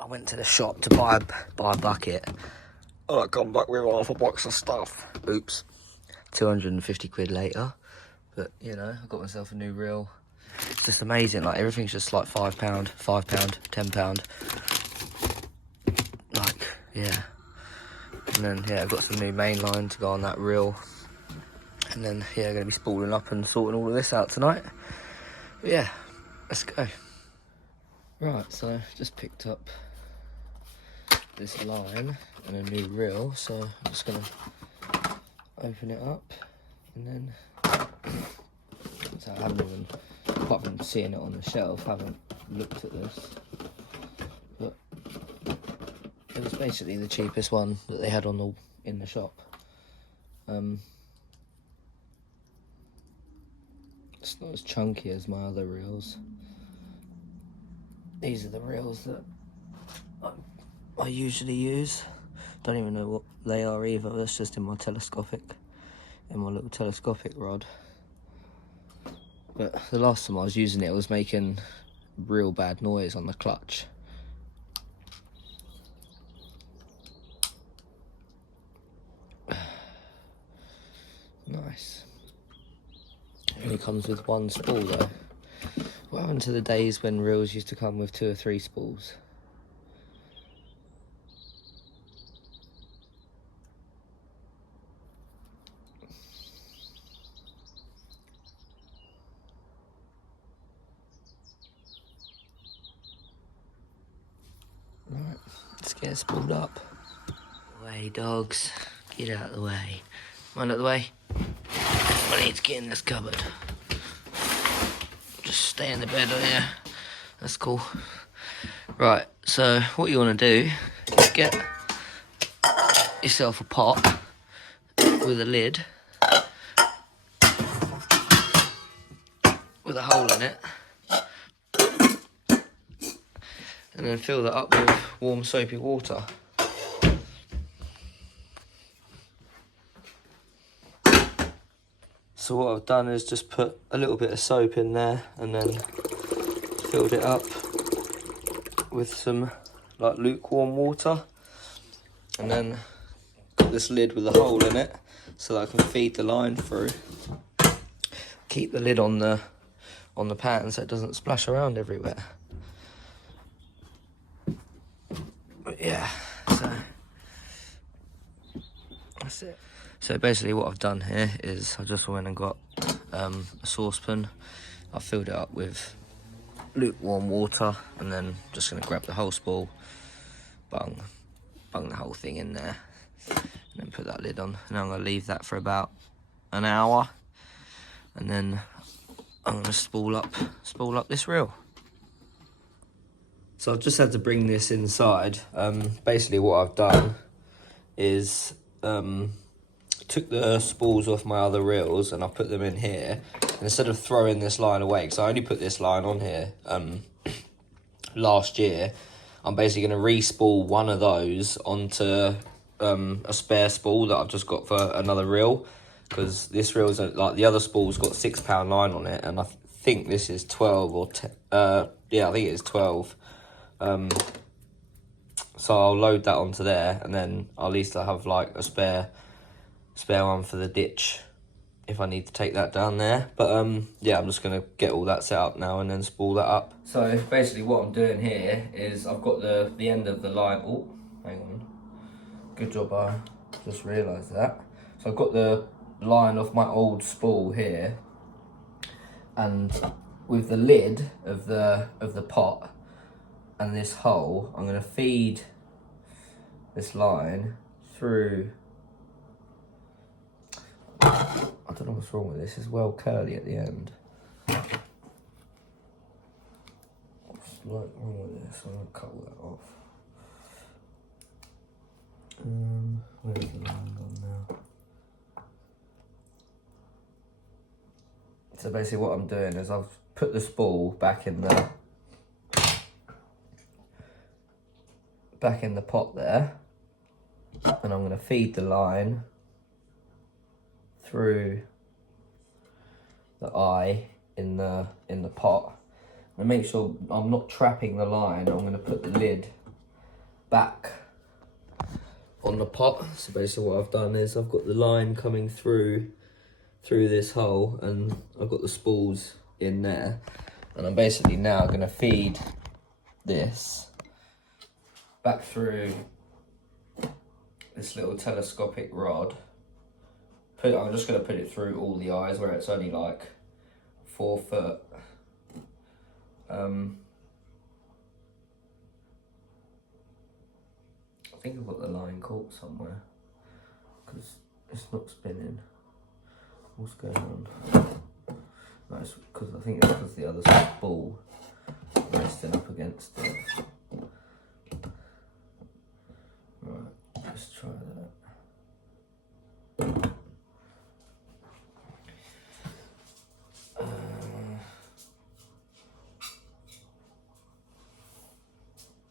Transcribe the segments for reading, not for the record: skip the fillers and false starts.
I went to the shop to buy a bucket. I come back with half a box of stuff. Oops. 250 quid later. But, you know, I got myself a new reel. It's just amazing. Like, everything's just like £5, £10. Like, yeah. And then, yeah, I've got some new Mainline to go on that reel. And then, yeah, I'm going to be spooling up and sorting all of this out tonight. But, yeah, let's go. Right, so I've just picked up this line and a new reel. So I'm just going to open it up. And then, so I haven't even, apart from seeing it on the shelf, haven't looked at this. But it was basically the cheapest one that they had in the shop. It's not as chunky as my other reels. These are the reels that I usually use. Don't even know what they are either. That's just in my little telescopic rod. But the last time I was using it, I was making real bad noise on the clutch. Nice. It only comes with one spool though. What happened to the days when reels used to come with 2 or 3 spools? Right, let's get it spooled up. Away, dogs. Get out of the way. Mind out of the way. I need to get in this cupboard. Just stay in the bed here. That's cool. Right, so what you want to do is get yourself a pot with a lid with a hole in it, and then fill that up with warm soapy water. So what I've done is just put a little bit of soap in there and then filled it up with some like lukewarm water, and then got this lid with a hole in it so that I can feed the line through. Keep the lid on the pan so it doesn't splash around everywhere. But yeah, so that's it. So basically what I've done here is I just went and got a saucepan. I filled it up with lukewarm water, and then just going to grab the whole spool, bung the whole thing in there, and then put that lid on. And I'm going to leave that for about an hour, and then I'm going to spool up this reel. So I've just had to bring this inside. Basically what I've done is took the spools off my other reels and I put them in here. And instead of throwing this line away, because I only put this line on here last year, I'm basically going to re-spool one of those onto a spare spool that I've just got for another reel, because this reel's like the other spool's got £6 line on it, and I think this is 12 or 10. Yeah, I think it is 12. So I'll load that onto there, and then at least I'll have like a spare one for the ditch if I need to take that down there. But yeah, I'm just going to get all that set up now and then spool that up. So basically what I'm doing here is I've got the end of the line. Oh, hang on. Good job, I just realised that. So I've got the line off my old spool here, and with the lid of the pot and this hole, I'm going to feed this line through. I don't know what's wrong with this. It's well curly at the end. What's wrong with this? I'm going to cut all that off. Where's the line gone now? So basically what I'm doing is I've put the spool back in the pot there, and I'm going to feed the line through the eye in the pot, and make sure I'm not trapping the line. I'm going to put the lid back on the pot. So basically what I've done is I've got the line coming through this hole, and I've got the spools in there, and I'm basically now going to feed this back through this little telescopic rod. I'm just going to put it through all the eyes where it's only like 4 foot. I think I've got the line caught somewhere because it's not spinning. What's going on? No, it's because I think it's because the other spool resting up against it. Right, let's try that.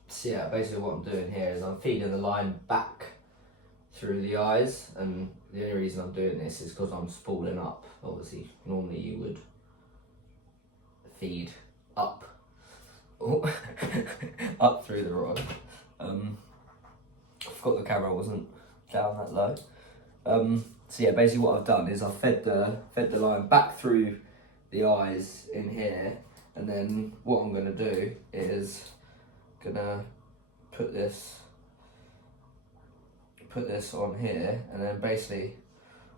So yeah, basically what I'm doing here is I'm feeding the line back through the eyes, and the only reason I'm doing this is because I'm spooling up. Obviously, normally you would feed up, up through the rod. I forgot the camera wasn't down that low. So yeah, basically what I've done is I've fed the line back through the eyes in here, and then what I'm gonna do is gonna put this on here, and then basically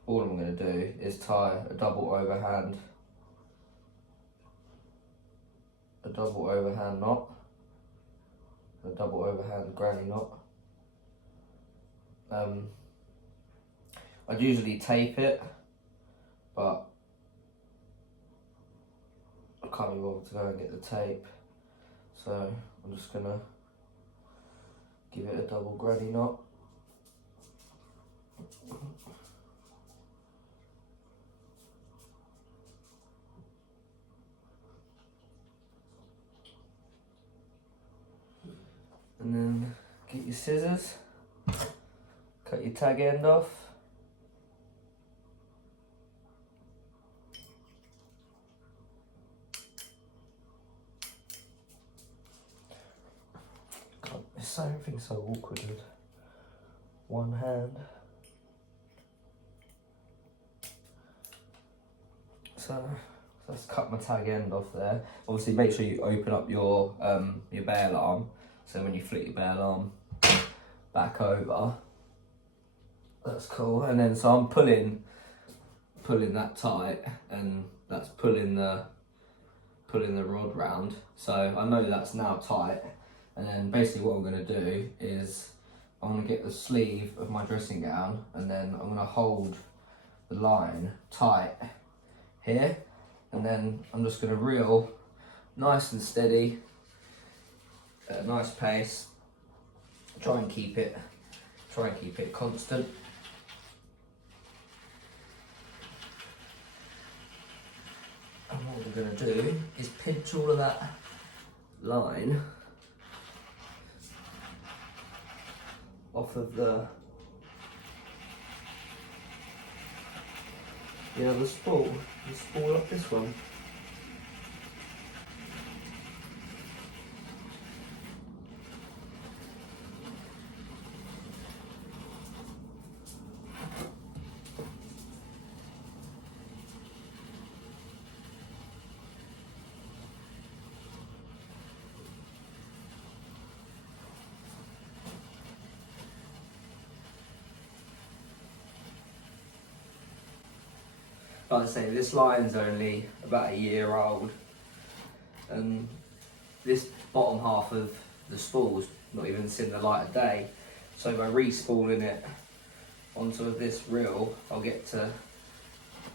all I'm going to do is tie a double overhand knot, a double overhand granny knot. I'd usually tape it, but I can't be bothered to go and get the tape, so I'm just going to give it a double granny knot. And then get your scissors, cut your tag end off. Everything's so awkward with one hand. So let's cut my tag end off there. Obviously make sure you open up your bail arm, so when you flick your bail arm back over, that's cool. And then so I'm pulling that tight, and that's pulling the rod round, so I know that's now tight. And then basically what I'm going to do is I'm going to get the sleeve of my dressing gown, and then I'm going to hold the line tight here, and then I'm just going to reel nice and steady at a nice pace. Try and keep it constant. And what we're going to do is pinch all of that line off of the spool. The spool off this one. Like I say, this line's only about a year old, and this bottom half of the spool's not even seen the light of day. So by re-spooling it onto this reel, I'll get to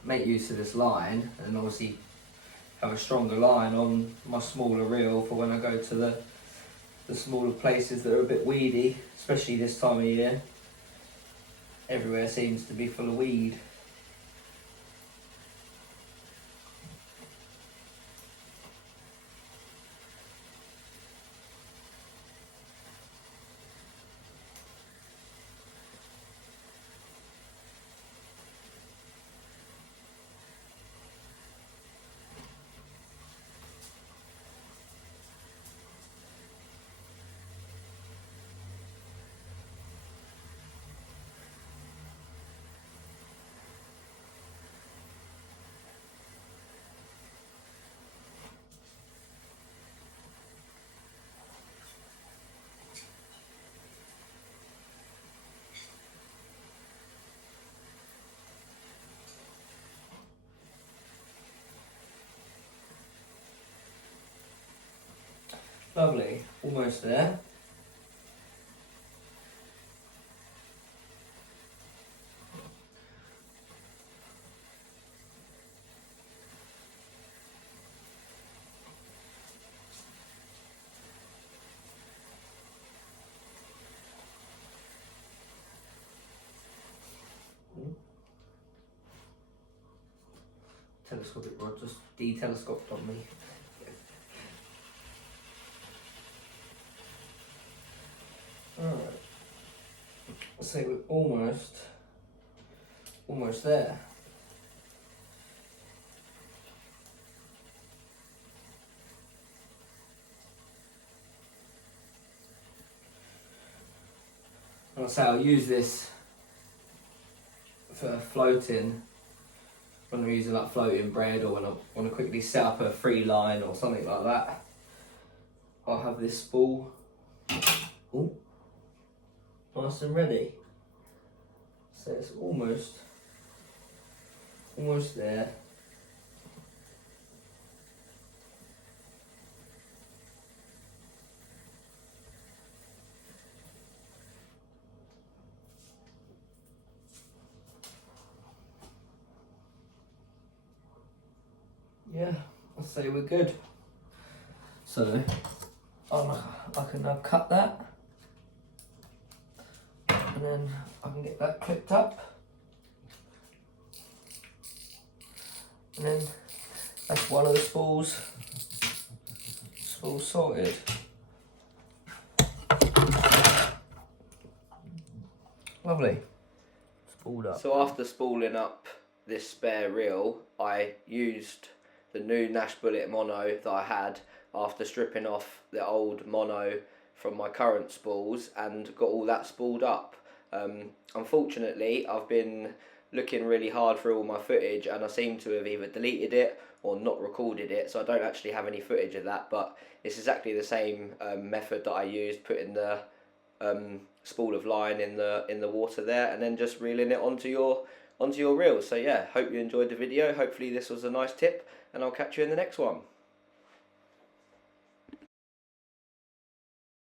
make use of this line, and obviously have a stronger line on my smaller reel for when I go to the smaller places that are a bit weedy, especially this time of year. Everywhere seems to be full of weed. Lovely, almost there. Telescopic rod just de-telescoped on me. Alright, so we're almost there. And I'll say I'll use this for floating when I'm using like floating bread, or when I want to quickly set up a free line or something like that. I'll have this spool. Ooh. Nice and ready. So it's almost there. Yeah, I'll say we're good. So I can now cut that, and then I can get that clipped up, and then that's one of the spools sorted. Lovely. Spooled up. So after spooling up this spare reel, I used the new Nash Bullet mono that I had after stripping off the old mono from my current spools, and got all that spooled up. Unfortunately, I've been looking really hard through all my footage, and I seem to have either deleted it or not recorded it, so I don't actually have any footage of that, but it's exactly the same method that I used, putting the spool of line in the water there, and then just reeling it onto your reel. So yeah, hope you enjoyed the video. Hopefully this was a nice tip, and I'll catch you in the next one.